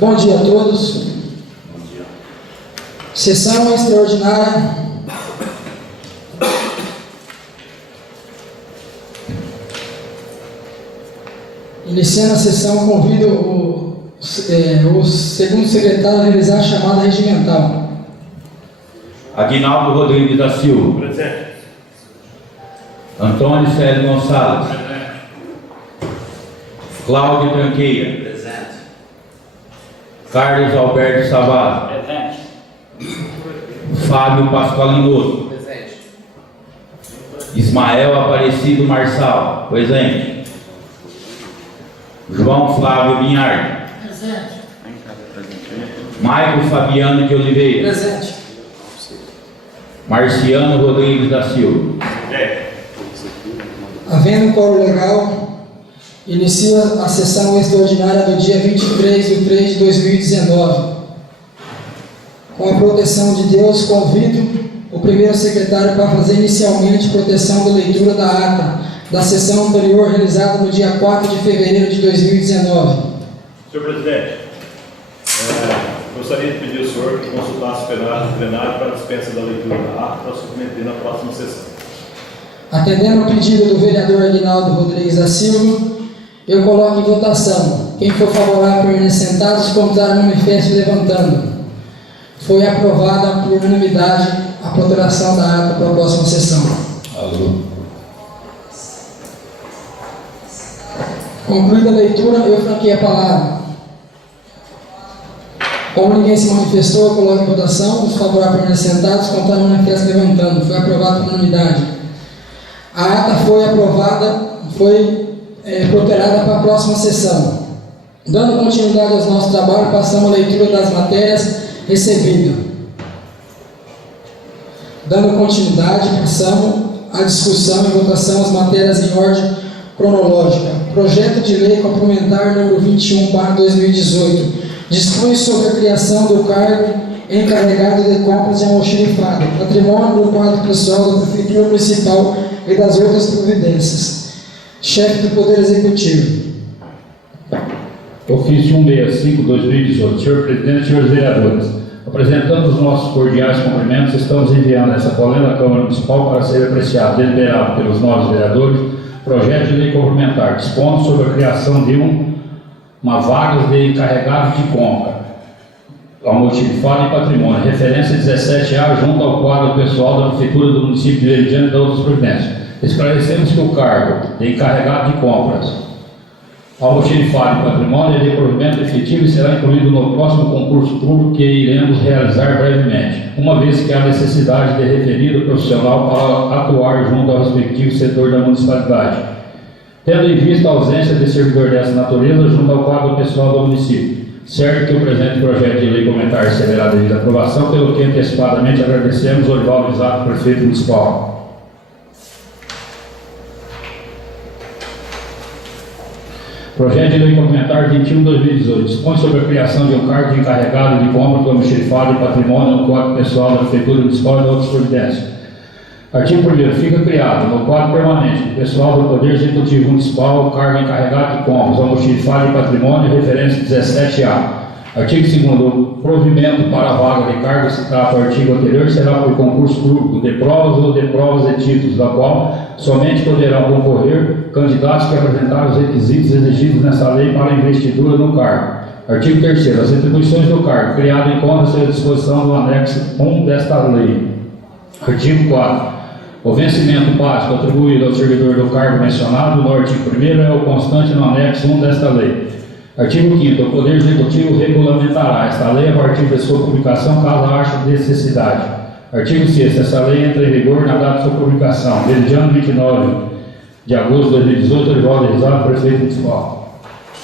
Bom dia a todos. Bom dia. Sessão extraordinária. Iniciando a sessão, convido o segundo secretário a realizar a chamada regimental. Aguinaldo Rodrigues da Silva. Presente. Antônio Célio Gonçalves. Presente. Cláudio Tranqueira. Presente. Carlos Alberto Savado. Presente. Fábio Pasqualinoso. Presente. Ismael Aparecido Marçal. Presente. João Flávio Binhardi. Presente. Maico Fabiano de Oliveira. Presente. Marciano Rodrigues da Silva. Presente. Havendo quórum legal, inicia a sessão extraordinária do dia 23 de 3 de 2019. Com a proteção de Deus, convido o primeiro secretário para fazer inicialmente proteção da leitura da ata da sessão anterior realizada no dia 4 de fevereiro de 2019. Senhor presidente, gostaria de pedir ao senhor que consultasse o plenário para a dispensa da leitura da ata para submeter na próxima sessão. Atendendo ao pedido do vereador Aguinaldo Rodrigues da Silva, eu coloco em votação. Quem for favorável, permanecer sentados, convidar o manifesto levantando. Foi aprovada por unanimidade a protelação da ata para a próxima sessão. Alô. Concluída a leitura, eu franqueei a palavra. Como ninguém se manifestou, eu coloco em votação. Os favoráveis permanecer sentados, contar o manifesto levantando. Foi aprovado por unanimidade. A ata foi aprovada, protelada para a próxima sessão. Dando continuidade aos nossos trabalhos, passamos a leitura das matérias recebidas. Dando continuidade, passamos a discussão e votação das matérias em ordem cronológica. Projeto de Lei Complementar número 21/2018 dispõe sobre a criação do cargo encarregado de compras de almoxarifado, patrimônio do quadro pessoal da Prefeitura Municipal e das outras providências. Chefe do Poder Executivo. Ofício 165/2018. Senhor Presidente, senhores vereadores, apresentando os nossos cordiais cumprimentos, estamos enviando essa polêmica à Câmara Municipal para ser apreciado e deliberado pelos novos vereadores projeto de lei complementar dispondo sobre a criação de uma vaga de encarregado de compra, almoxarifado e patrimônio, referência 17A, junto ao quadro pessoal da Prefeitura do município de Veridiana e da outras providências. Esclarecemos que o cargo de encarregado de compras, almoxarifado e patrimônio é de provimento efetivo e será incluído no próximo concurso público que iremos realizar brevemente, uma vez que há necessidade de referido profissional para atuar junto ao respectivo setor da municipalidade. Tendo em vista a ausência de servidor dessa natureza junto ao quadro pessoal do município, certo que o presente projeto de lei complementar receberá devida aprovação, pelo que antecipadamente agradecemos ao Orivaldo Risato, prefeito municipal. Projeto de Lei Complementar 21/2018 dispõe sobre a criação de um cargo de encarregado de compra do almoxarifado e patrimônio no quadro pessoal da Prefeitura Municipal e de outras providências. Artigo 1º. Fica criado, no quadro permanente do pessoal do Poder Executivo Municipal, o cargo encarregado de compras, almoxarifado e patrimônio, referência 17A. Artigo 2º. O provimento para a vaga de cargo citado no artigo anterior será por concurso público de provas ou de provas e títulos, da qual somente poderão concorrer candidatos que apresentaram os requisitos exigidos nesta lei para a investidura no cargo. Artigo 3º. As atribuições do cargo, criado encontra-se à disposição do anexo 1 desta lei. Artigo 4º. O vencimento básico atribuído ao servidor do cargo mencionado no artigo 1º é o constante no anexo 1 desta lei. Artigo 5º. O Poder Executivo regulamentará esta lei a partir de sua publicação, caso ache necessidade. Artigo 6º. Essa lei entra em vigor na data de sua publicação. Veridiana, 29 de agosto de 2018, Orivaldo Risato, prefeito municipal.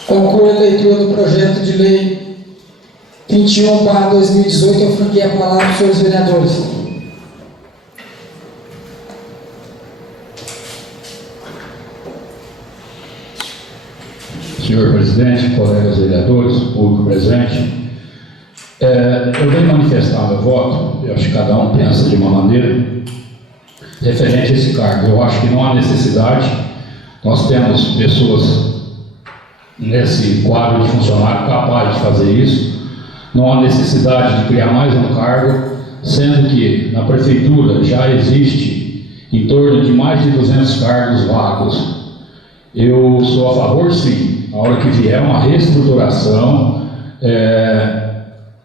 Conclui a leitura do projeto de lei 21/2018. Eu franqueei a palavra para os senhores vereadores. Senhor presidente, colegas vereadores, público presente, eu venho manifestar meu voto. Eu acho que cada um pensa de uma maneira referente a esse cargo. Eu acho que não há necessidade. Nós temos pessoas nesse quadro de funcionário capaz de fazer isso. Não há necessidade de criar mais um cargo, sendo que na prefeitura já existe em torno de mais de 200 cargos vagos. Eu sou a favor, sim, a hora que vier uma reestruturação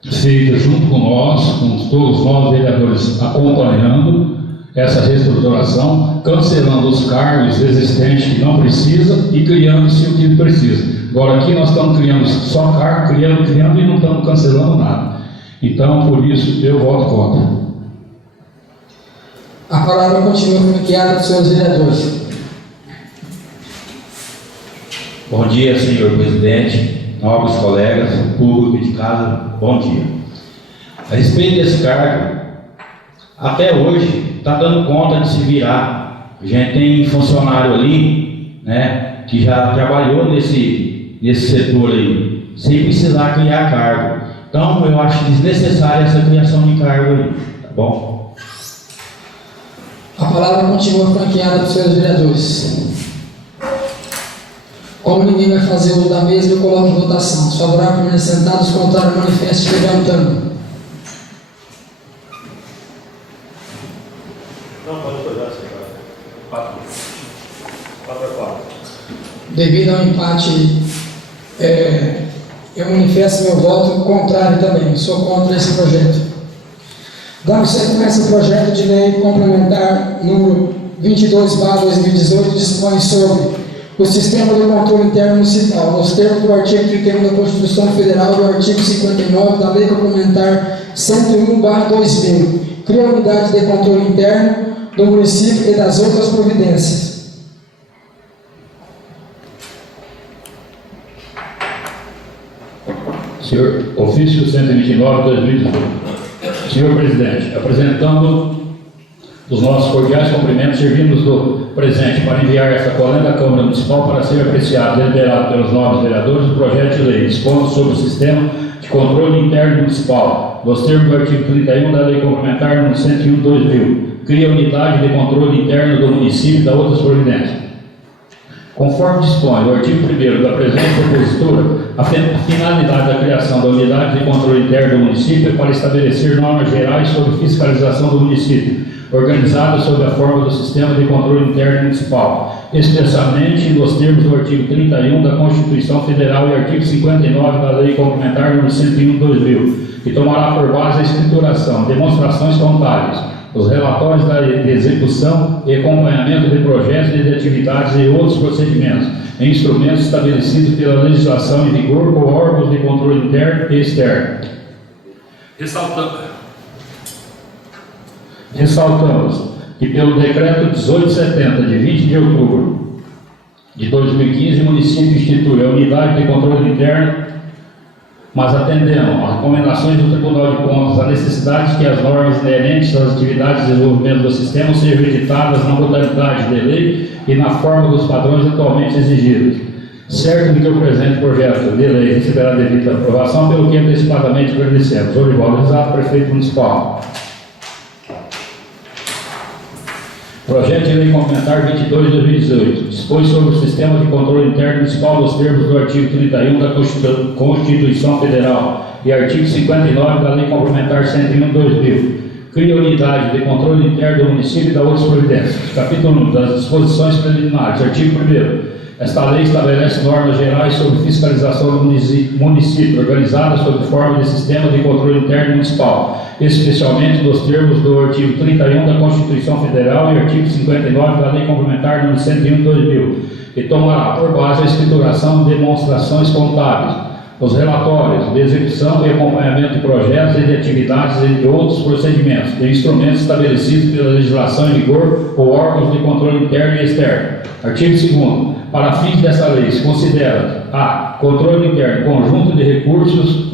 feita junto com nós, com todos nós vereadores acompanhando essa reestruturação, cancelando os cargos existentes que não precisa e criando-se o que precisa. Agora aqui nós estamos criando só cargo, criando e não estamos cancelando nada. Então, por isso, eu voto contra. A palavra continua franqueada dos senhores vereadores. Bom dia, senhor presidente, nobres colegas, público de casa, bom dia. A respeito desse cargo, até hoje está dando conta de se virar. A gente tem funcionário ali, né, que já trabalhou nesse setor aí, sem precisar criar cargo. Então, eu acho desnecessária essa criação de cargo aí, tá bom? A palavra continua franqueada dos senhores vereadores. Como ninguém vai fazer uso da mesa, eu coloco em votação. Os favoráveis permaneçam sentados, os contrários manifestem levantando. Não, pode coisar, senhor. 4 a 4. Devido ao empate, eu manifesto meu voto contrário também. Sou contra esse projeto. Dando sequência ao projeto de lei complementar número 22/2018, dispõe sobre o sistema de controle interno municipal, nos termos do artigo 31 da Constituição Federal e do artigo 59 da Lei Complementar 101/2000. Cria a unidade de controle interno do município e das outras providências. Senhor, ofício 129/2018. Senhor presidente, apresentando os nossos cordiais cumprimentos, servimos do presente para enviar esta colenda à Câmara Municipal para ser apreciado e deliberado pelos nobres vereadores o projeto de lei dispondo sobre o sistema de controle interno municipal, nos termos do artigo 31 da Lei Complementar nº 101/2000. Cria a unidade de controle interno do município e da outras providências. Conforme dispõe o artigo 1º da presente propositura, a finalidade da criação da unidade de controle interno do município é para estabelecer normas gerais sobre fiscalização do município, organizada sob a forma do sistema de controle interno municipal, expressamente nos termos do artigo 31 da Constituição Federal e artigo 59 da Lei Complementar nº 101/2000, que tomará por base a escrituração, demonstrações contábeis, os relatórios de execução e acompanhamento de projetos e de atividades e outros procedimentos, em instrumentos estabelecidos pela legislação em vigor ou órgãos de controle interno e externo. Ressaltamos que pelo decreto 1870, de 20 de outubro de 2015, o município institui a unidade de controle interno, mas atendendo às recomendações do Tribunal de Contas, a necessidade que as normas inerentes às atividades de desenvolvimento do sistema sejam editadas na modalidade de lei e na forma dos padrões atualmente exigidos. Certo de que o presente projeto de lei receberá devida aprovação, pelo que antecipadamente agradecemos. Orivaldo Risato, prefeito municipal. Projeto de Lei Complementar 22/2018 dispõe sobre o sistema de controle interno municipal nos termos do artigo 31 da Constituição Federal e artigo 59 da Lei Complementar 101/2000. Cria a unidade de controle interno do município e da outras providências. Capítulo 1 das disposições preliminares. Artigo 1º. Esta lei estabelece normas gerais sobre fiscalização do município, organizada sob forma de sistema de controle interno municipal, especialmente nos termos do artigo 31 da Constituição Federal e artigo 59 da Lei Complementar nº 101/2000, e tomará por base a escrituração de demonstrações contábeis, os relatórios de execução e acompanhamento de projetos e de atividades e de outros procedimentos, de instrumentos estabelecidos pela legislação em vigor ou órgãos de controle interno e externo. Artigo 2º. Para fins dessa lei, se considera a controle interno conjunto de recursos,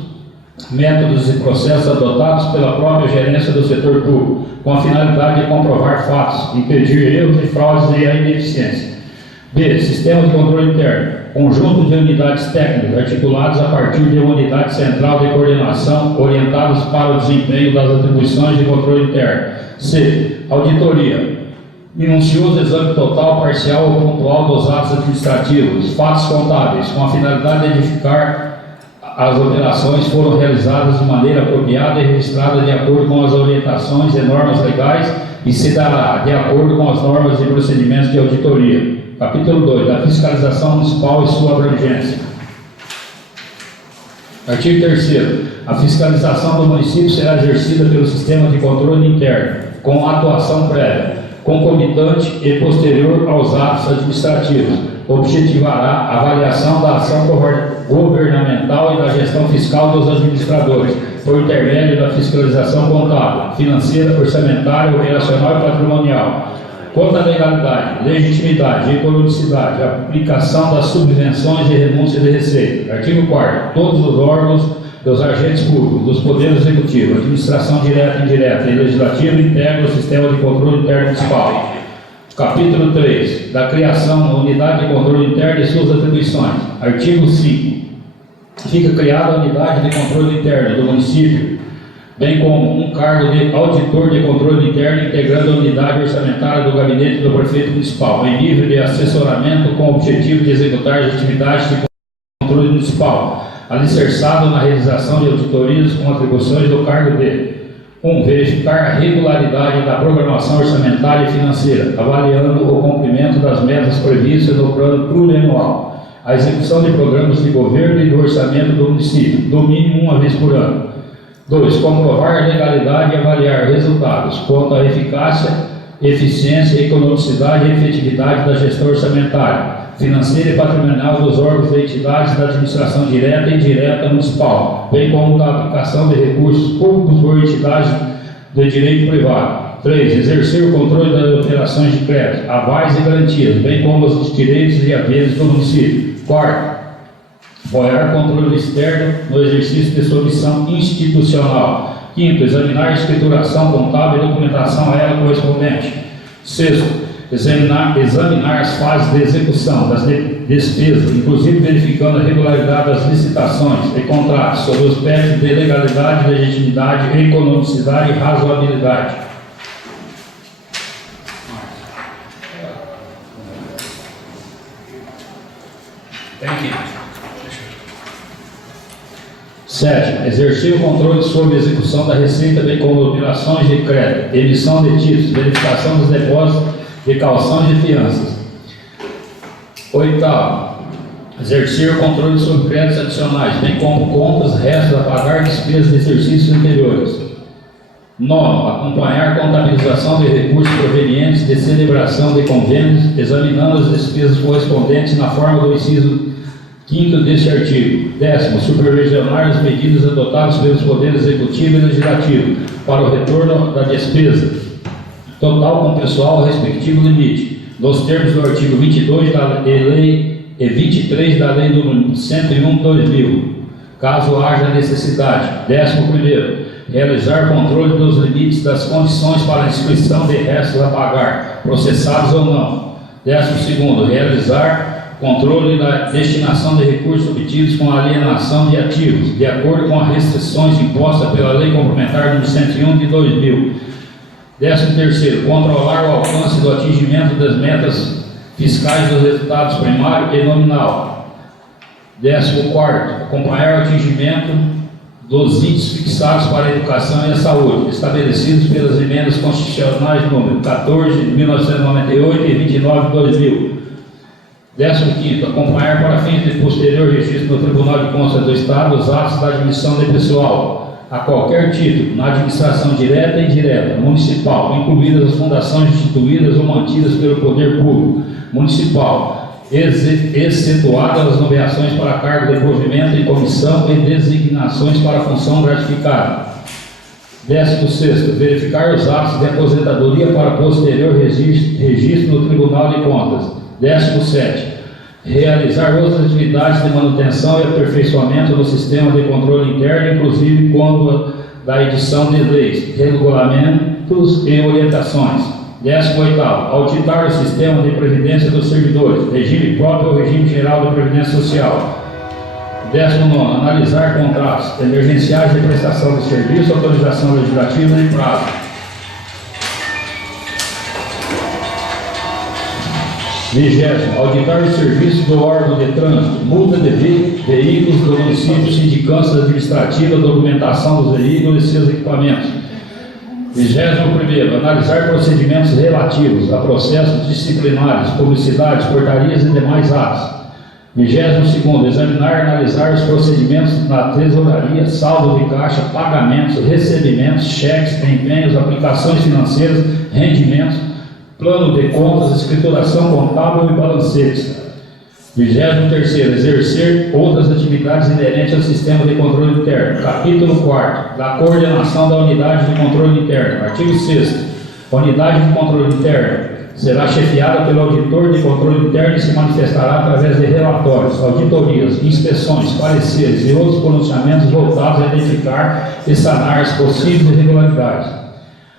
métodos e processos adotados pela própria gerência do setor público, com a finalidade de comprovar fatos, impedir erros e fraudes e a ineficiência. B. Sistema de controle interno, conjunto de unidades técnicas articuladas a partir de uma unidade central de coordenação orientadas para o desempenho das atribuições de controle interno. C. Auditoria, Minucioso exame total, parcial ou pontual dos atos administrativos, fatos contábeis, com a finalidade de verificar as operações foram realizadas de maneira apropriada e registrada de acordo com as orientações e normas legais e se dará de acordo com as normas e procedimentos de auditoria. Capítulo 2. Da fiscalização municipal e sua abrangência. Artigo 3º. A fiscalização do município será exercida pelo sistema de controle interno, com atuação prévia, concomitante e posterior aos atos administrativos. Objetivará a avaliação da ação governamental e da gestão fiscal dos administradores, por intermédio da fiscalização contábil, financeira, orçamentária, operacional e patrimonial. Quanto à legalidade, legitimidade e economicidade, aplicação das subvenções e renúncia de receita. Artigo 4º. Todos os órgãos dos agentes públicos, dos poderes executivos, administração direta e indireta e legislativa integram o sistema de controle interno municipal. Capítulo 3. Da criação da unidade de controle interno e suas atribuições. Artigo 5. Fica criada a unidade de controle interno do município, bem como um cargo de auditor de controle interno integrando a unidade orçamentária do gabinete do prefeito municipal, em nível de assessoramento com o objetivo de executar as atividades de controle municipal, alicerçado na realização de auditorias com atribuições do cargo de 1. Verificar a regularidade da programação orçamentária e financeira, avaliando o cumprimento das metas previstas no plano plurianual, a execução de programas de governo e do orçamento do município, no mínimo uma vez por ano. 2. Comprovar a legalidade e avaliar resultados quanto à eficácia, eficiência, economicidade e efetividade da gestão orçamentária, financeira e patrimonial dos órgãos e entidades da administração direta e indireta municipal, bem como da aplicação de recursos públicos por entidades de direito privado. 3. Exercer o controle das operações de crédito, avais e garantias, bem como os direitos e haveres do município. 4. Apoiar controle externo no exercício de sua missão institucional. 5. Examinar a escrituração contábil e documentação a ela correspondente. 6. Examinar as fases de execução das despesas, inclusive verificando a regularidade das licitações e contratos sobre os aspectos de legalidade, legitimidade, economicidade e razoabilidade. Thank you. 7. Exercer o controle sobre a execução da receita, bem como operações de crédito, emissão de títulos, verificação dos depósitos de calções de fianças. 8. Exercer o controle sobre créditos adicionais, bem como contas, restos a pagar, despesas de exercícios anteriores. 9. Acompanhar a contabilização de recursos provenientes de celebração de convênios, examinando as despesas correspondentes na forma do inciso 5º deste artigo. 10. Supervisionar as medidas adotadas pelos poderes executivo e legislativo para o retorno da despesa total com pessoal ao respectivo limite, nos termos do artigo 22 da lei e 23 da lei número 101/2000, caso haja necessidade. 11º. Realizar controle dos limites das condições para a inscrição de restos a pagar, processados ou não. 12º. Realizar controle da destinação de recursos obtidos com a alienação de ativos, de acordo com as restrições impostas pela Lei Complementar nº 101/2000. 13º. Controlar o alcance do atingimento das metas fiscais dos resultados primário e nominal. 14º. Acompanhar o atingimento dos índices fixados para a educação e a saúde, estabelecidos pelas emendas constitucionais número 14 de 1998 e 29 de 2000. 15º. Acompanhar para fins de posterior registro no Tribunal de Contas do Estado os atos da admissão de pessoal, a qualquer título, na administração direta e indireta, municipal, incluídas as fundações instituídas ou mantidas pelo Poder Público Municipal, excetuadas as nomeações para cargo de provimento em comissão e designações para função gratificada. 16º. Verificar os atos de aposentadoria para posterior registro no Tribunal de Contas. 17º. Realizar outras atividades de manutenção e aperfeiçoamento do sistema de controle interno, inclusive quando da edição de leis, regulamentos e orientações. 18º. Auditar o sistema de previdência dos servidores, regime próprio ou regime geral de previdência social. 19º. Analisar contratos emergenciais de prestação de serviço, autorização legislativa e prazo. 20º, auditar os serviços do órgão de trânsito, multa de veículos do município, sindicância administrativa, documentação dos veículos e seus equipamentos. 21º, analisar procedimentos relativos a processos disciplinares, publicidades, portarias e demais atos. 22º, examinar e analisar os procedimentos na tesouraria, saldo de caixa, pagamentos, recebimentos, cheques, empenhos, aplicações financeiras, rendimentos, plano de contas, escrituração contábil e balancetes. 23º, exercer outras atividades inerentes ao sistema de controle interno. Capítulo 4º, da coordenação da unidade de controle interno. Artigo 6º, a unidade de controle interno será chefiada pelo auditor de controle interno e se manifestará através de relatórios, auditorias, inspeções, pareceres e outros pronunciamentos voltados a identificar e sanar as possíveis irregularidades.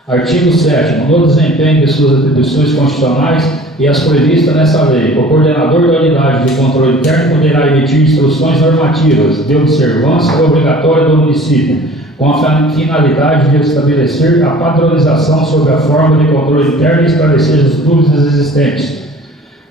Artigo 7º, no desempenho de suas atribuições constitucionais e as previstas nessa lei, o coordenador da unidade de controle interno poderá emitir instruções normativas de observância obrigatória do município, com a finalidade de estabelecer a padronização sobre a forma de controle interno e esclarecer as dúvidas existentes.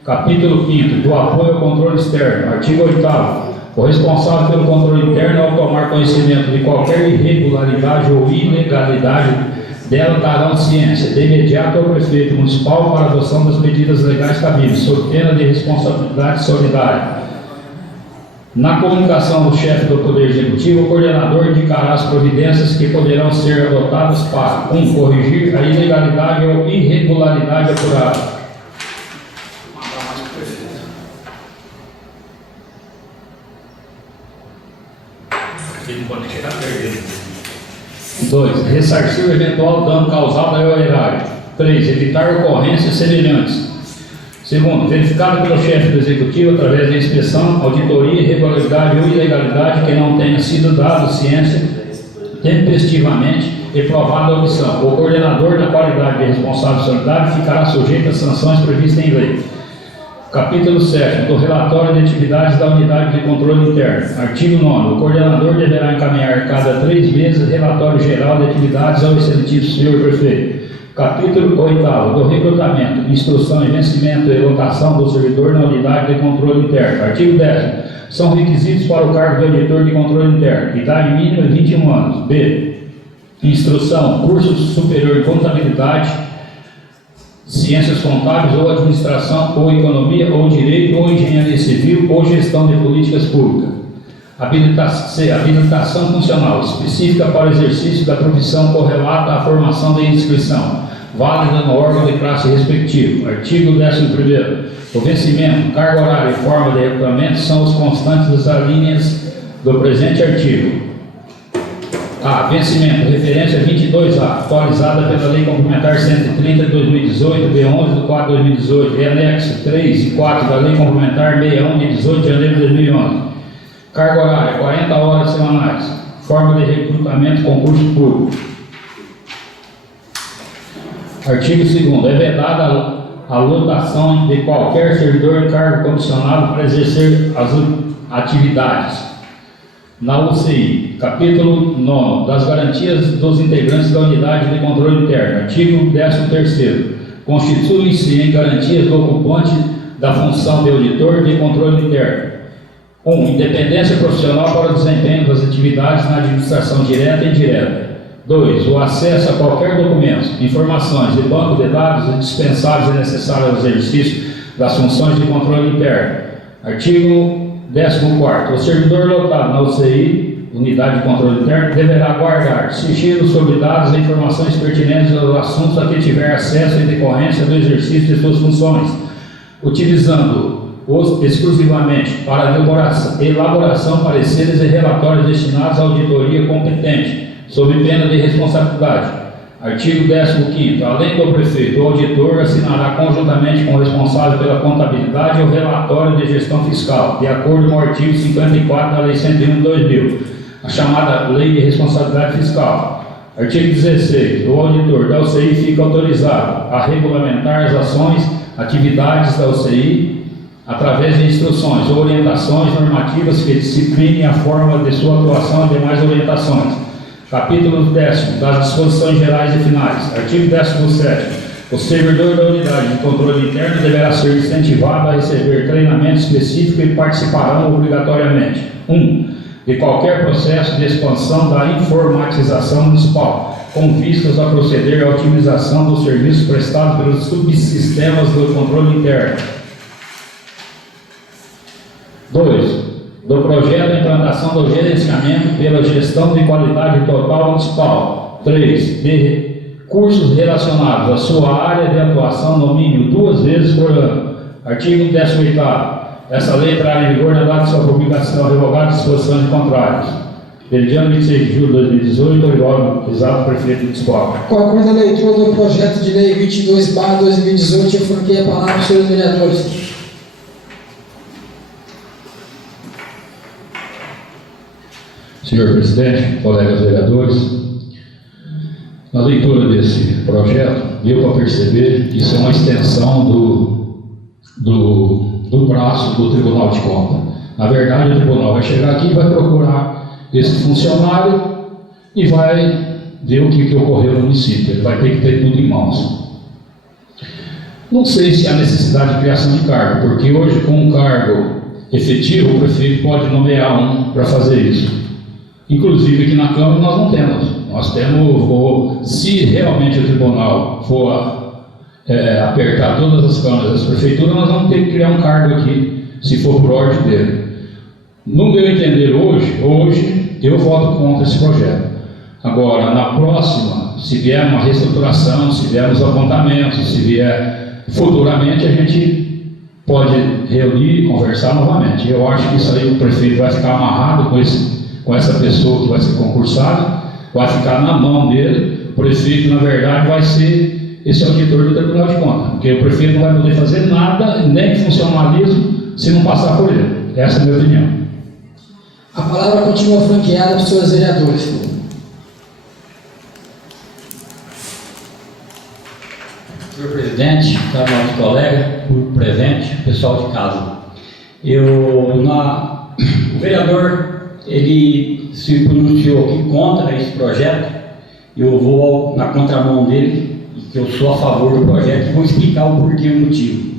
Capítulo 5º, do apoio ao controle externo. Artigo 8º, o responsável pelo controle interno, ao tomar conhecimento de qualquer irregularidade ou ilegalidade dela, darão ciência de imediato ao prefeito municipal para a adoção das medidas legais cabíveis, sob pena de responsabilidade solidária. Na comunicação do chefe do Poder Executivo, o coordenador indicará as providências que poderão ser adotadas para 1. Corrigir a ilegalidade ou irregularidade apurada. 2. Ressarcir o eventual dano causado ao erário. 3. Evitar ocorrências semelhantes. 2. Verificado pelo chefe do Executivo, através da inspeção, auditoria, irregularidade ou ilegalidade que não tenha sido dado ciência tempestivamente e provada a omissão. O coordenador, na qualidade de responsável solidário, ficará sujeito às sanções previstas em lei. Capítulo 7º, do relatório de atividades da unidade de controle interno. Artigo 9º, o coordenador deverá encaminhar cada 3 meses relatório geral de atividades ao excelentíssimo senhor prefeito. Capítulo 8º, do recrutamento, instrução e vencimento e lotação do servidor na unidade de controle interno. Artigo 10º, são requisitos para o cargo de auditor de controle interno. Idade mínima 21 anos. B. Instrução, curso superior de contabilidade, ciências contábeis ou administração ou economia ou direito ou engenharia civil ou gestão de políticas públicas. Habilitação funcional específica para o exercício da profissão correlata à formação de inscrição, válida no órgão de classe respectivo. Artigo 11º. O vencimento, carga horária e forma de recrutamento são os constantes das alíneas do presente artigo. A. Vencimento, referência 22A, atualizada pela Lei Complementar 130 de 2018, B11 do 4 de 2018, e anexo 3 e 4 da Lei Complementar 61 de 18 de janeiro de 2011. Carga horária, 40 horas semanais. Forma de recrutamento, concurso público. Artigo 2º. É vedada a lotação de qualquer servidor em cargo comissionado para exercer as atividades. Na UCI, capítulo 9, das garantias dos integrantes da unidade de controle interno. Artigo 13º. Constituem-se em garantias do ocupante da função de auditor de controle interno. 1. Independência profissional para o desempenho das atividades na administração direta e indireta. 2. O acesso a qualquer documento, informações e banco de dados dispensáveis e necessários ao exercício das funções de controle interno. Artigo 14º. O servidor lotado na UCI, Unidade de Controle Interno, deverá guardar sigilo sobre dados e informações pertinentes aos assuntos a que tiver acesso em decorrência do exercício de suas funções, utilizando-os exclusivamente para elaboração, pareceres e relatórios destinados à auditoria competente, sob pena de responsabilidade. Artigo 15º. Além do prefeito, o auditor assinará conjuntamente com o responsável pela contabilidade o relatório de gestão fiscal, de acordo com o artigo 54 da Lei 101 de 2000, a chamada Lei de Responsabilidade Fiscal. Artigo 16. O auditor da UCI fica autorizado a regulamentar as ações, atividades da UCI, através de instruções ou orientações normativas que disciplinem a forma de sua atuação e demais orientações. Capítulo 10. Das disposições gerais e finais. Artigo 17. O servidor da unidade de controle interno deverá ser incentivado a receber treinamento específico e participarão obrigatoriamente: 1. De qualquer processo de expansão da informatização municipal, com vistas a proceder à otimização dos serviços prestados pelos subsistemas do controle interno. 2. Do projeto de implantação do gerenciamento pela gestão de qualidade total municipal. 3. De cursos relacionados à sua área de atuação no mínimo 2 vezes por ano. Artigo 18º. Essa lei entrará em vigor na data de sua publicação, revogada de disposições contrárias. Meridiano 26 de julho de 2018, Oriol, exato, prefeito municipal. Concluída a leitura do projeto de lei 22/2018, eu franqueio a palavra aos senhores vereadores. Senhor presidente, colegas vereadores, na leitura desse projeto, deu para perceber que isso é uma extensão do braço do Tribunal de Contas. Na verdade, o tribunal vai chegar aqui e vai procurar esse funcionário e vai ver o que ocorreu no município. Ele vai ter que ter tudo em mãos. Não sei se há necessidade de criação de cargo, porque hoje, com um cargo efetivo, o prefeito pode nomear um para fazer isso. Inclusive, aqui na Câmara nós não temos. Nós temos, se realmente o tribunal for apertar todas as câmaras das prefeituras, nós vamos ter que criar um cargo aqui, se for por ordem dele. No meu entender hoje eu voto contra esse projeto. Agora, na próxima, se vier uma reestruturação, se vier os apontamentos, se vier futuramente, a gente pode reunir e conversar novamente. Eu acho que isso aí o prefeito vai ficar amarrado com essa pessoa que vai ser concursada, vai ficar na mão dele. O prefeito, na verdade, vai ser esse auditor do Tribunal de Contas, porque o prefeito não vai poder fazer nada, nem funcionalismo, se não passar por ele. Essa é a minha opinião. A palavra continua franqueada para os senhores vereadores. Senhor presidente, caros colegas, público presente, pessoal de casa. O vereador, ele se pronunciou aqui contra esse projeto. Eu vou na contramão dele, que eu sou a favor do projeto, e vou explicar o porquê e o motivo.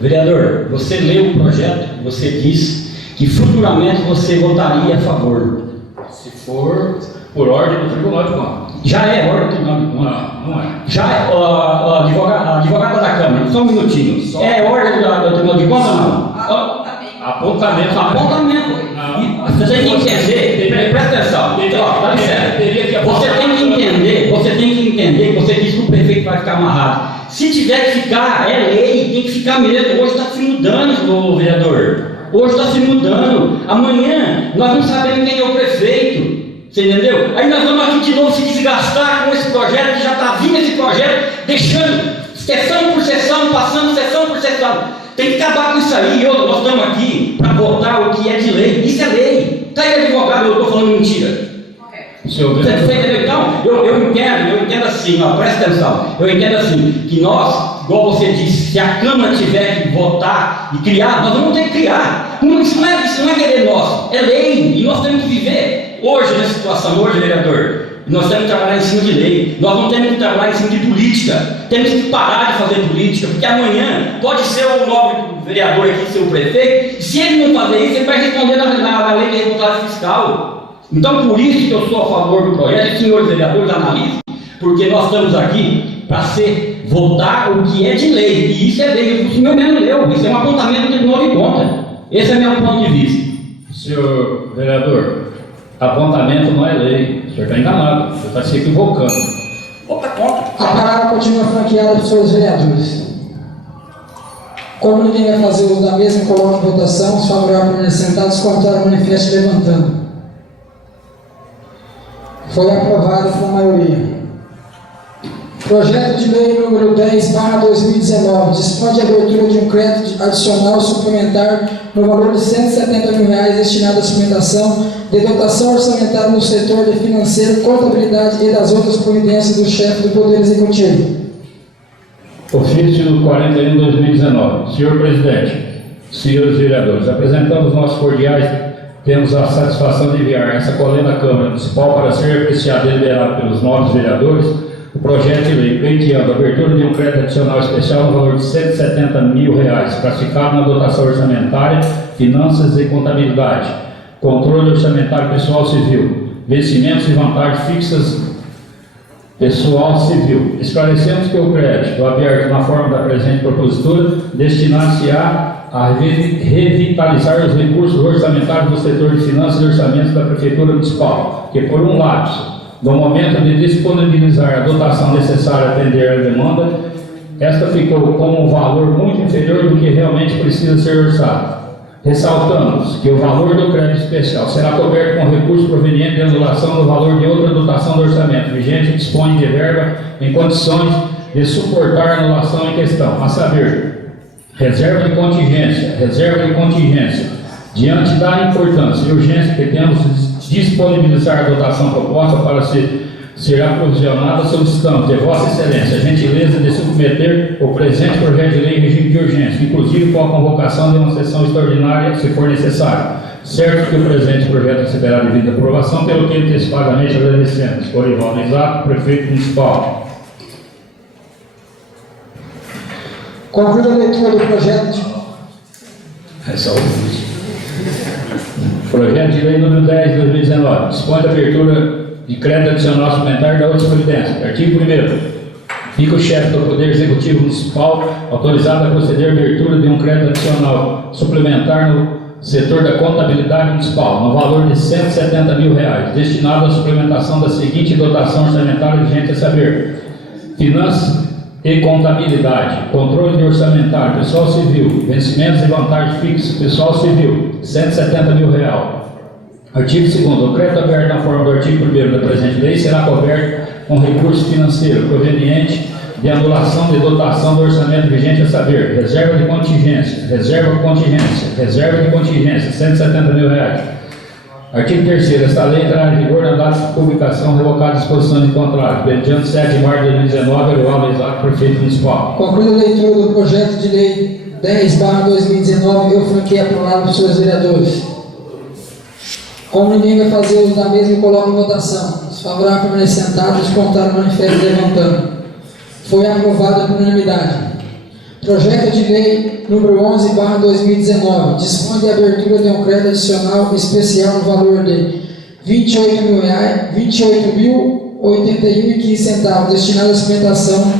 Vereador, você leu o projeto, você disse que futuramente você votaria a favor. Se for por ordem do Tribunal de Contas. Já é ordem do Tribunal de Contas? Não é. Já é, a advogada da Câmara, só um minutinho. É ordem do Tribunal de Contas ou não? Apontamento. Você tem que entender, presta atenção, dá licença. Você tem que entender que você disse que o prefeito vai ficar amarrado. Se tiver que ficar, é lei, tem que ficar mesmo. Hoje está se mudando, vereador. Hoje está se mudando. Amanhã nós não sabemos quem é o prefeito. Você entendeu? Aí nós vamos aqui de novo se desgastar com esse projeto, que já está vindo esse projeto, deixando sessão por sessão, passando sessão por sessão. Tem que acabar com isso aí. Nós estamos aqui para votar o que é de lei. Isso é lei. Está aí advogado, eu estou falando mentira. Você entendeu? Então, eu entendo assim, presta atenção. Eu entendo assim, que nós, igual você disse, se a Câmara tiver que votar e criar, nós vamos ter que criar. Isso não é querer nosso, é lei. E nós temos que viver hoje nessa situação, hoje, vereador. Nós temos que trabalhar em cima de lei. Nós não temos que trabalhar em cima de política. Temos que parar de fazer política, porque amanhã pode ser o nobre vereador aqui, ser o prefeito, e se ele não fazer isso, ele vai responder na lei de responsabilidade fiscal. Então, por isso que eu sou a favor do projeto, e senhores vereadores analisem, porque nós estamos aqui para votar o que é de lei, e isso é lei. O senhor mesmo leu, isso é um apontamento do Tribunal de Contas. Esse é meu ponto de vista. Senhor vereador, apontamento não é lei. O senhor está enganado, o senhor está se equivocando. Vota contra. A palavra continua franqueada para os senhores vereadores. Como ninguém vai fazer uso da mesma, coloca em votação. Os favoráveis permanecem sentados, contrário manifesto levantando. Foi aprovado por maioria. Projeto de lei número 10/2019 dispõe de abertura de um crédito adicional suplementar no valor de R$ 170 mil destinado à suplementação de dotação orçamentária no setor de financeiro, contabilidade e das outras providências do chefe do Poder Executivo. Ofício 41/2019. Senhor presidente, senhores vereadores, apresentamos nossos cordiais. Temos a satisfação de enviar essa colena à Câmara Municipal para ser apreciada e deliberada pelos nobres vereadores O projeto de lei pleiteando a abertura de um crédito adicional especial no valor de R$ 170 mil, classificado na dotação orçamentária, finanças e contabilidade, controle orçamentário pessoal civil, vencimentos e vantagens fixas pessoal civil. Esclarecemos que o crédito aberto na forma da presente propositura destinar-se-á a revitalizar os recursos orçamentários do setor de finanças e orçamentos da Prefeitura Municipal, que por um lapso, no momento de disponibilizar a dotação necessária a atender a demanda, esta ficou com um valor muito inferior do que realmente precisa ser orçado. Ressaltamos que o valor do crédito especial será coberto com recurso proveniente de anulação do valor de outra dotação do orçamento vigente que dispõe de verba em condições de suportar a anulação em questão, a saber, reserva de contingência. Diante da importância e urgência que temos de disponibilizar a dotação proposta para ser aprovisionada, solicitamos de Vossa Excelência a gentileza de submeter o presente projeto de lei em regime de urgência, inclusive com a convocação de uma sessão extraordinária, se for necessário. Certo que o presente projeto receberá devida aprovação, pelo que antecipadamente agradecemos. Orivaldo Exato, Prefeito Municipal. Concluída a leitura do projeto. Projeto de lei número 10 de 2019. Dispõe da abertura de crédito adicional suplementar da outra providência. Artigo 1º. Fica o chefe do Poder Executivo Municipal autorizado a proceder à abertura de um crédito adicional suplementar no setor da contabilidade municipal, no valor de R$ 170 mil, destinado à suplementação da seguinte dotação orçamentária vigente, a saber, finanças e contabilidade, controle de orçamentário, pessoal civil, vencimentos e vantagens fixas, pessoal civil, R$ 170 mil. Artigo 2º. O crédito aberto na forma do artigo 1º da presente lei será coberto com recurso financeiro proveniente de anulação de dotação do orçamento vigente, a saber, reserva de contingência, R$ 170 mil. Artigo 3º. Esta lei entrará em vigor na data de publicação revocada de disposição de contrato, mediante 7 de março de 2019, Orivaldo Exato, Prefeito Municipal. Concluída a leitura do projeto de lei 10/2019, eu franqueio a palavra para os senhores vereadores. Como ninguém vai fazer uso da mesma, coloco em votação. Os favoráveis permanecem sentados, os contrários manifestam levantando. Foi aprovado por unanimidade. Projeto de lei número 11/2019 dispõe de abertura de um crédito adicional especial no valor de R$ 28.081,15, destinado à suplementação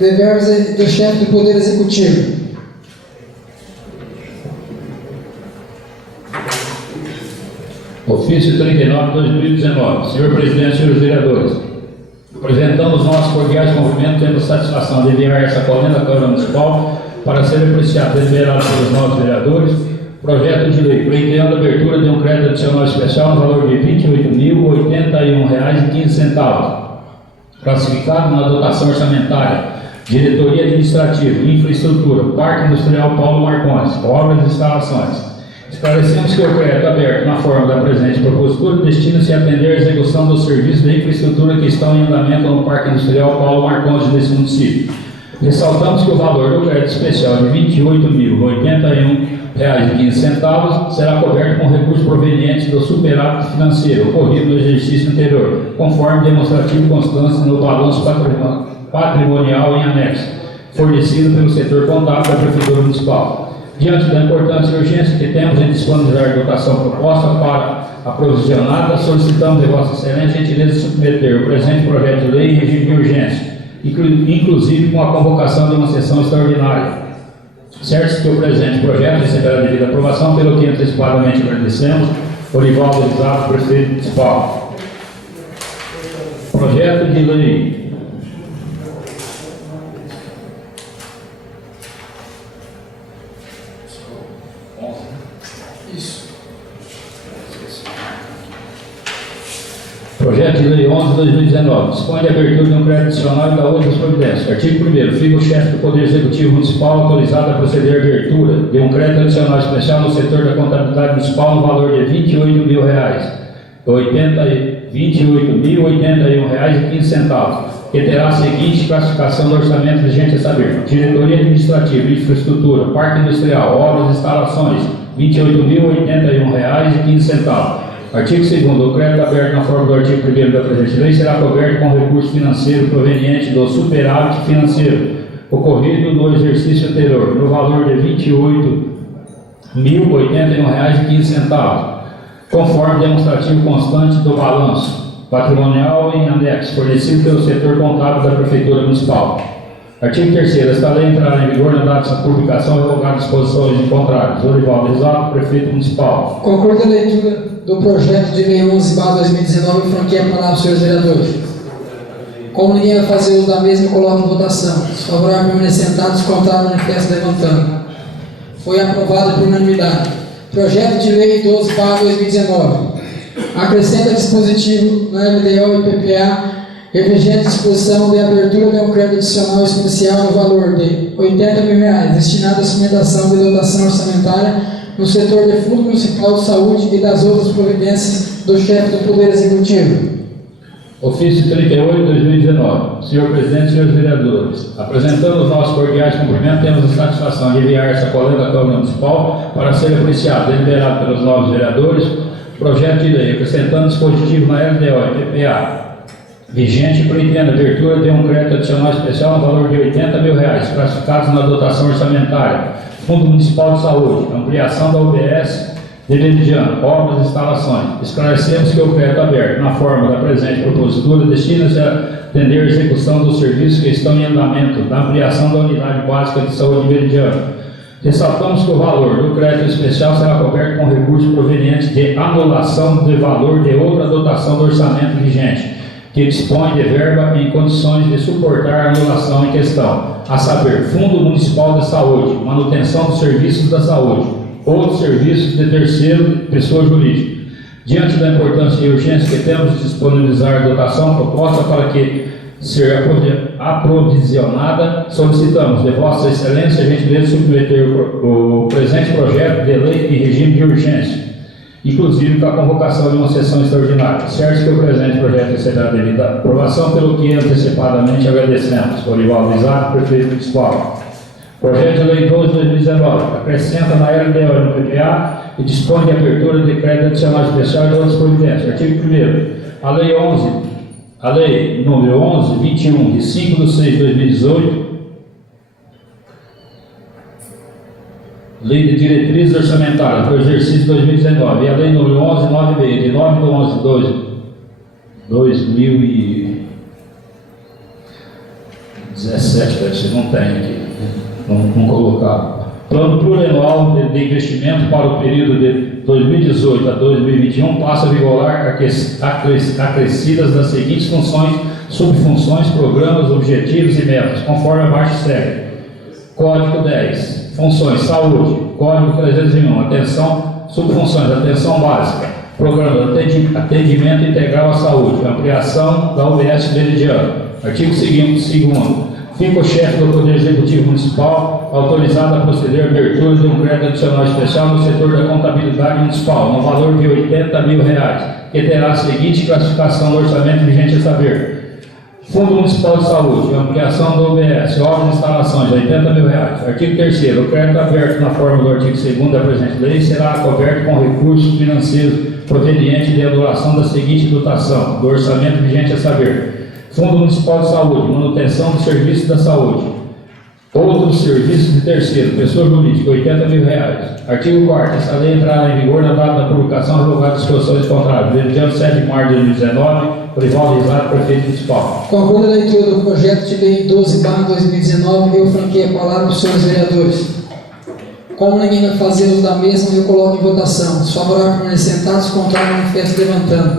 de verbas do chefe do Poder Executivo. Ofício 39/2019. Senhor Presidente, senhores vereadores, apresentamos nossos cordiais cumprimentos, tendo satisfação de enviar essa coluna da Câmara Municipal para ser apreciado e deliberado pelos novos vereadores. Projeto de lei pleiteando a abertura de um crédito adicional especial no valor de R$ 28.081,15, classificado na dotação orçamentária, diretoria administrativa, infraestrutura, Parque Industrial Paulo Marcondes, obras e instalações. Esclarecemos que o crédito aberto na forma da presente propositura destina-se a atender a execução dos serviços de infraestrutura que estão em andamento no Parque Industrial Paulo Marcondes desse município. Ressaltamos que o valor do crédito especial de R$ 28.081,15 será coberto com recursos provenientes do superávit financeiro ocorrido no exercício anterior, conforme demonstrativo constância no balanço patrimonial em anexo, fornecido pelo setor contábil da Prefeitura Municipal. Diante da importância e urgência que temos em disponibilizar a dotação proposta para aprovisionada, solicitamos de Vossa Excelência a gentileza de submeter o presente projeto de lei em regime de urgência, inclusive com a convocação de uma sessão extraordinária. Certo que o presente projeto receberá devida aprovação, pelo que antecipadamente agradecemos. Orivaldo Exato, Prefeito Municipal. Projeto de lei Projeto de Lei 11/2019 dispõe de abertura de um crédito adicional e da outras providências. Artigo 1º. Fica o chefe do Poder Executivo Municipal autorizado a proceder à abertura de um crédito adicional especial no setor da contabilidade municipal no valor de R$ 28.081,15, que terá a seguinte classificação do orçamento vigente, a saber, diretoria administrativa, infraestrutura, parque industrial, obras e instalações, R$ 28.081,15. Artigo 2º. O crédito aberto na forma do artigo 1º da presente lei será coberto com recurso financeiro proveniente do superávit financeiro ocorrido no exercício anterior, no valor de R$ 28.081,15, conforme demonstrativo constante do balanço patrimonial em anexo fornecido pelo setor contábil da Prefeitura Municipal. Artigo 3º. Esta lei entrará em vigor na data de sua publicação e revogar disposições em contrário. Dorival Risato, Prefeito Municipal. Concordo a leitura do projeto de lei 11/2019 e franqueia a palavra aos senhores vereadores. Como ninguém vai fazer uso da mesma, coloco em votação. Os favoráveis permanecerem sentados, contrário, manifesto levantando. Foi aprovado por unanimidade. Projeto de lei 12/2019. Acrescenta dispositivo na LDO e PPA revigente disposição de abertura de um crédito adicional especial no valor de R$ 80.000 destinado à suplementação de dotação orçamentária no setor de Fundo Municipal de Saúde e das outras providências do chefe do Poder Executivo. Ofício 38/2019. Senhor Presidente, senhores vereadores, apresentando os nossos cordiais cumprimentos, temos a satisfação de enviar essa colega da Câmara Municipal para ser apreciado, deliberado pelos novos vereadores, projeto de lei acrescentando dispositivo na LDO e PPA vigente pretende a abertura de um crédito adicional especial no valor de R$ 80.000, classificados na dotação orçamentária, Fundo Municipal de Saúde, ampliação da UBS de Meridiano, obras e instalações. Esclarecemos que o crédito aberto, na forma da presente propositura, destina-se a atender a execução dos serviços que estão em andamento da ampliação da Unidade Básica de Saúde de Meridiano. Ressaltamos que o valor do crédito especial será coberto com recursos provenientes de anulação de valor de outra dotação do orçamento vigente, que dispõe de verba em condições de suportar a anulação em questão, a saber, Fundo Municipal de Saúde, manutenção dos serviços da saúde, outros serviços de terceiro, pessoa jurídica. Diante da importância e urgência que temos de disponibilizar a dotação proposta para que ser aprovisionada, solicitamos de Vossa Excelência a gentileza de submeter o presente projeto de lei em regime de urgência, inclusive com a convocação de uma sessão extraordinária. Certo que o presente projeto receberá devida aprovação, pelo que antecipadamente agradecemos. Dorival Risato, Prefeito Municipal. Projeto de Lei 12/2019 acrescenta na LDO e no PPA e dispõe de abertura de crédito adicional especial de outras providências. Artigo 1º. A Lei número 11/21, de 5/6/2018, Lei de Diretrizes Orçamentárias para o exercício 2019 e a Lei número 11/9/6, de 9/11/2017, deve ser, não tem aqui, não colocaram. Plano plurianual de investimento para o período de 2018 a 2021 passa a vigorar acrescidas das seguintes funções, subfunções, programas, objetivos e metas, conforme abaixo segue. Código 10. Funções: saúde, código 301, atenção, subfunções: atenção básica, programa de atendimento integral à saúde, ampliação da UBS Meridiano. Artigo 2º. Fica o chefe do Poder Executivo Municipal autorizado a proceder à abertura de um crédito adicional especial no setor da contabilidade municipal, no valor de R$ 80.000, que terá a seguinte classificação do orçamento vigente a saber: Fundo Municipal de Saúde, ampliação do UBS, obras e instalações, R$ 80.000. Artigo 3º. O crédito aberto na forma do artigo 2º da presente lei será coberto com recursos financeiros provenientes de anulação da seguinte dotação do orçamento vigente a saber: Fundo Municipal de Saúde, manutenção dos serviços da saúde, outros serviços de terceiro, pessoa jurídica, R$ 80.000. Artigo 4º. Essa lei entrará em vigor na data da publicação e revogar disposições contrárias. Meridiano, 7 de março de 2019, Dorival Risato, Prefeito Municipal. Concordo a leitura do projeto de lei 12/2019 eu franqueio a palavra para os senhores vereadores. Como ninguém vai fazer uso da mesma, eu coloco em votação. Os favoráveis permanecerem sentados, contrário, manifesto levantando.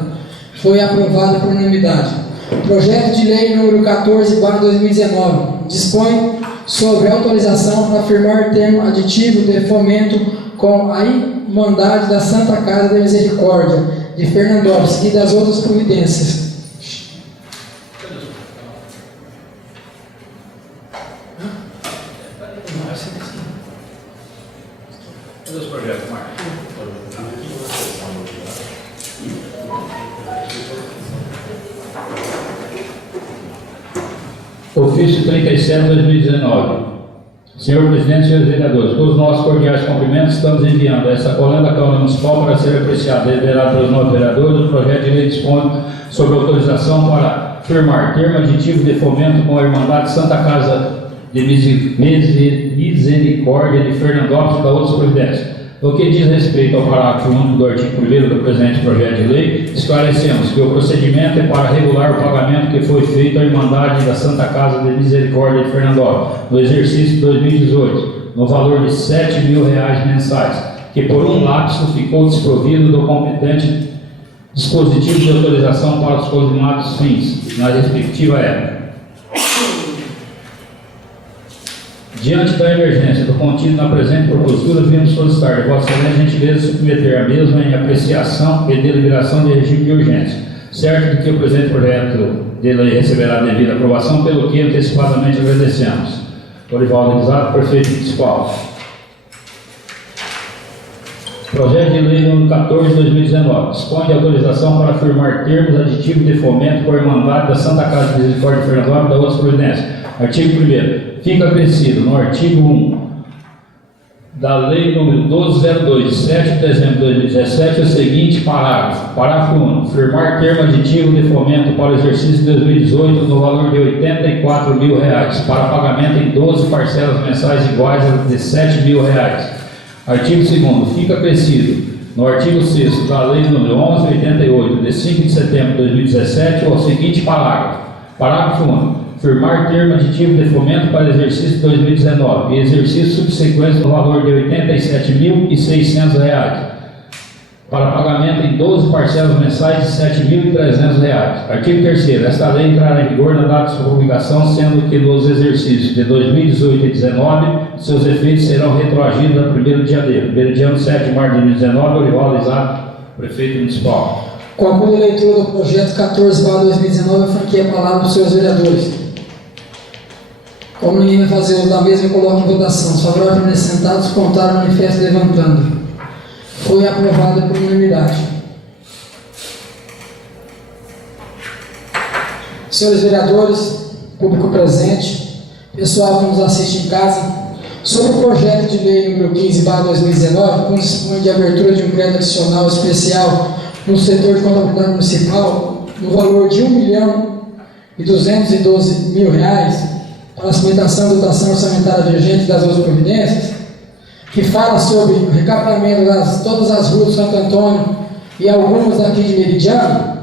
Foi aprovado por unanimidade. Projeto de lei número 14/2019 dispõe sobre autorização para firmar termo aditivo de fomento com a Irmandade da Santa Casa da Misericórdia de Fernandópolis e das outras providências. Ofício 37/2019. Senhor Presidente, senhores vereadores, todos os nossos cordiais cumprimentos, estamos enviando essa colenda da Câmara Municipal para ser apreciado e deliberado pelos novos vereadores. O projeto de lei dispõe sobre autorização para firmar termo aditivo de fomento com a Irmandade Santa Casa de Misericórdia de Fernandópolis e da outras providências. No que diz respeito ao parágrafo único do artigo 1º do presente projeto de lei, esclarecemos que o procedimento é para regular o pagamento que foi feito à Irmandade da Santa Casa de Misericórdia de Fernandópolis no exercício de 2018, no valor de R$ 7.000 mensais, que por um lapso ficou desprovido do competente dispositivo de autorização para os colimados fins, na respectiva época. Diante da emergência do contido na presente propositura, vimos solicitar de Vossa Excelência a gentileza de submeter a mesma em apreciação e deliberação de regime de urgência, certo de que o presente projeto de lei receberá devida aprovação, pelo que antecipadamente agradecemos. Dorival Elisato, prefeito municipal. Projeto de lei número 14 de 2019 dispõe de autorização para firmar termos aditivos de fomento com a Irmandade da Santa Casa de Misericórdia de Fernandópolis e da outras providências. Artigo 1º. Fica acrescido no artigo 1 da Lei nº 1202, de 7 de dezembro de 2017, o seguinte parágrafo. Parágrafo 1. Firmar termo aditivo de fomento para o exercício de 2018 no valor de R$ 84.000, para pagamento em 12 parcelas mensais iguais a de R$ 7.000. Artigo 2º. Fica acrescido no artigo 6º da Lei nº 1188, de 5 de setembro de 2017, o seguinte parágrafo. Parágrafo 1. Firmar termo aditivo de fomento para exercício de 2019 e exercício subsequente no valor de R$ 87.600, para pagamento em 12 parcelas mensais de R$ 7.300. Artigo 3º. Esta lei entrará em vigor na data de sua publicação, sendo que nos exercícios de 2018 e 2019, seus efeitos serão retroagidos a 1º de janeiro. Meridiano 7 de março de 2019, Dorival Elisato, prefeito municipal. Concluo a leitura do projeto 14/2019 e franqueia a palavra para os senhores vereadores. Como ninguém vai fazer uso da mesma, eu coloco em votação. Os favoráveis permanecem sentados, contaram o manifesto levantando. Foi aprovada por unanimidade. Senhores vereadores, público presente, pessoal que nos assiste em casa, sobre o projeto de lei número 15/2019, que dispõe de abertura de um crédito adicional especial no setor de contabilidade municipal, no valor de R$ 1.212.000, para a cimentação da dotação orçamentária vigente das outras providências, que fala sobre o recapeamento de todas as ruas de Santo Antônio e algumas aqui de Meridiano.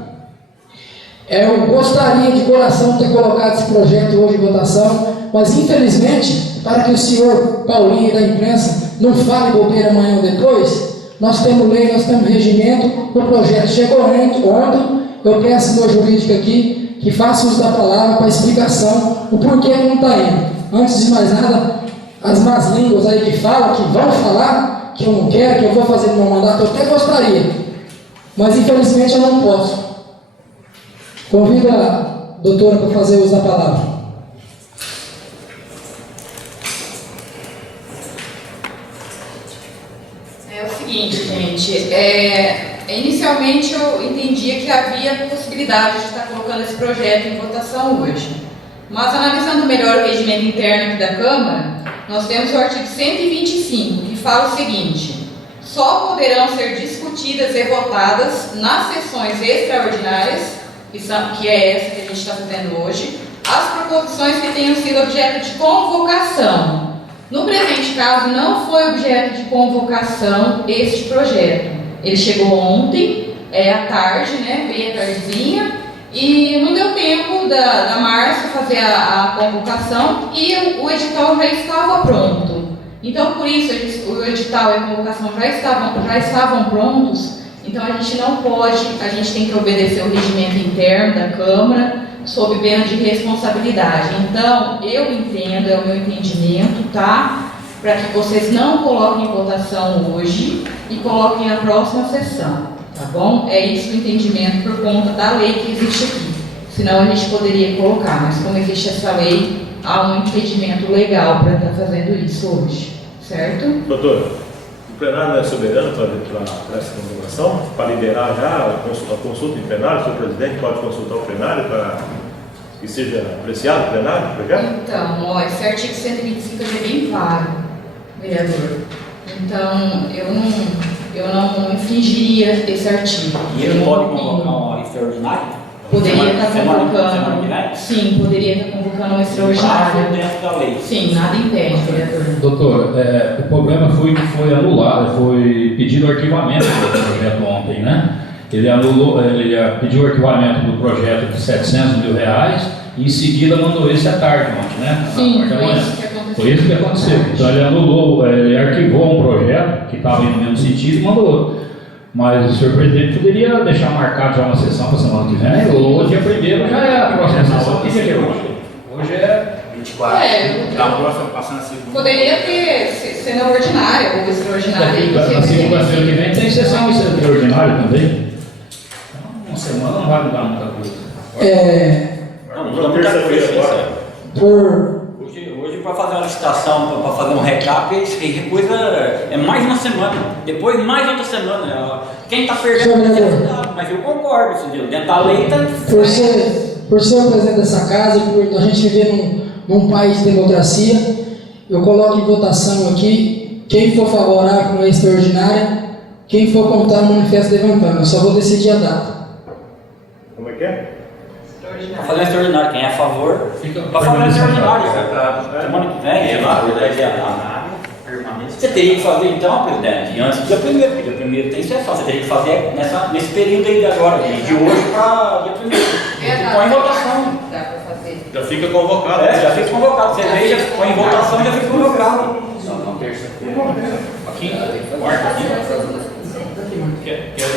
Eu gostaria de coração ter colocado esse projeto hoje em votação, mas infelizmente, para que o senhor Paulinho da imprensa não fale bobeira amanhã ou depois, nós temos lei, nós temos regimento, o projeto chegou ontem, eu peço ao jurídico aqui que faça uso da palavra para explicação, o porquê que não está indo. Antes de mais nada, as más línguas aí que falam, que vão falar, que eu não quero, que eu vou fazer no meu mandato, eu até gostaria, mas infelizmente eu não posso. Convido a doutora para fazer uso da palavra. É o seguinte, gente, inicialmente eu entendia que havia possibilidade de estar colocando esse projeto em votação hoje, mas analisando melhor o regimento interno aqui da Câmara, nós temos o artigo 125, que fala o seguinte: só poderão ser discutidas e votadas nas sessões extraordinárias, que é essa que a gente está fazendo hoje, as proposições que tenham sido objeto de convocação. No presente caso, não foi objeto de convocação este projeto. Ele chegou ontem, à tarde, bem à tardezinha, e não deu tempo da Márcia fazer a convocação e o edital já estava pronto. Então, por isso, o edital e a convocação já estavam prontos. Então a gente não pode, a gente tem que obedecer o regimento interno da Câmara, sob pena de responsabilidade. Então, eu entendo, é o meu entendimento, tá? Para que vocês não coloquem em votação hoje e coloquem na próxima sessão, tá bom? É isso o entendimento por conta da lei que existe aqui. Senão a gente poderia colocar, mas como existe essa lei, há um impedimento legal para estar fazendo isso hoje, certo? Doutor, o plenário não é soberano para essa convocação? Para liberar já a consulta em plenário? O senhor presidente pode consultar o plenário para que seja apreciado no plenário do projeto? Então, ó, esse artigo 125 é bem vago, vereador. Então, eu não infringiria esse artigo. E ele pode convocar uma extraordinária? Poderia estar semana que convocando. vem? Sim, poderia estar convocando uma extraordinária. Dentro da lei. Sim, nada impede, vereador. Doutor, o problema foi que foi anulado, foi pedido o arquivamento do projeto ontem, né? Ele anulou, ele pediu o arquivamento do projeto de R$700 mil e em seguida mandou esse à tarde ontem, né? Sim, Na parte da foi manhã. isso que aconteceu. Foi isso que aconteceu. Então ele anulou, ele arquivou um projeto que estava indo no mesmo sentido e mandou outro. Mas o senhor presidente poderia deixar marcado já uma sessão para a semana que vem, ou dia 1º já é a próxima sessão. Que dia que é hoje? Hoje é 24. Na próxima, passando a segunda. Poderia ter cena ordinária ou extraordinária. na segunda-feira que vem tem sessão extraordinária também. Então, uma semana não vai mudar muita coisa. Não, muda muita coisa. Por Hoje para fazer uma licitação, para fazer um recap, coisa é mais uma semana, depois mais outra semana. Quem está perdendo Senhor é vereador. mas eu concordo, entendeu? Dentro da lei está. por ser o presidente dessa casa e por a gente viver num país de democracia, eu coloco em votação aqui, quem for favorável com a extraordinária, quem for contar o manifesto levantando, eu só vou decidir a data. Como é que é? Para fazer um extraordinário, quem é a favor, para fazer um extraordinário, semana que vem, você teria que fazer então, presidente, antes do dia 1º, porque dia 1º tem sessão, você teria que fazer nesse período aí de agora, de hoje para dia 1º. Põe em votação. Dá para fazer. Já fica convocado. Já fica convocado, você vê, já põe em votação, já fica convocado.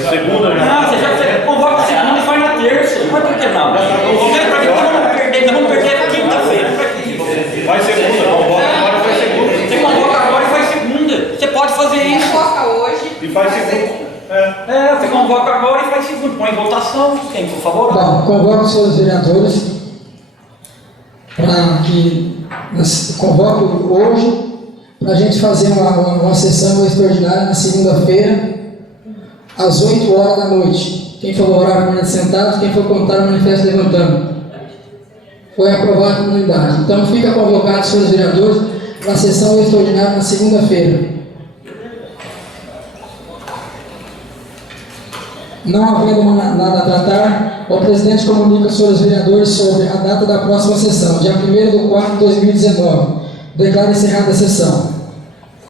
Segunda, né? Não, você convoca a segunda e faz na terça, não vai por que não? Vamos perder a quinta-feira. Vai segunda, convoca agora e faz segunda. Você convoca agora e faz segunda. Você pode fazer isso. Convoca hoje. E faz segunda. Você convoca agora e faz segunda. Põe em votação, quem for favorável. Bom, convoco os seus vereadores para que convoco hoje para a gente fazer uma sessão extraordinária na segunda-feira, às 8 horas da noite. Quem for favorável permanece sentado, quem for contar o manifesto levantando. Foi aprovado por unanimidade. Então fica convocado os seus vereadores para a sessão extraordinária na segunda-feira. Não havendo nada a tratar, o presidente comunica aos senhores vereadores sobre a data da próxima sessão, dia 1º de 4 de 2019. Declaro encerrada a sessão.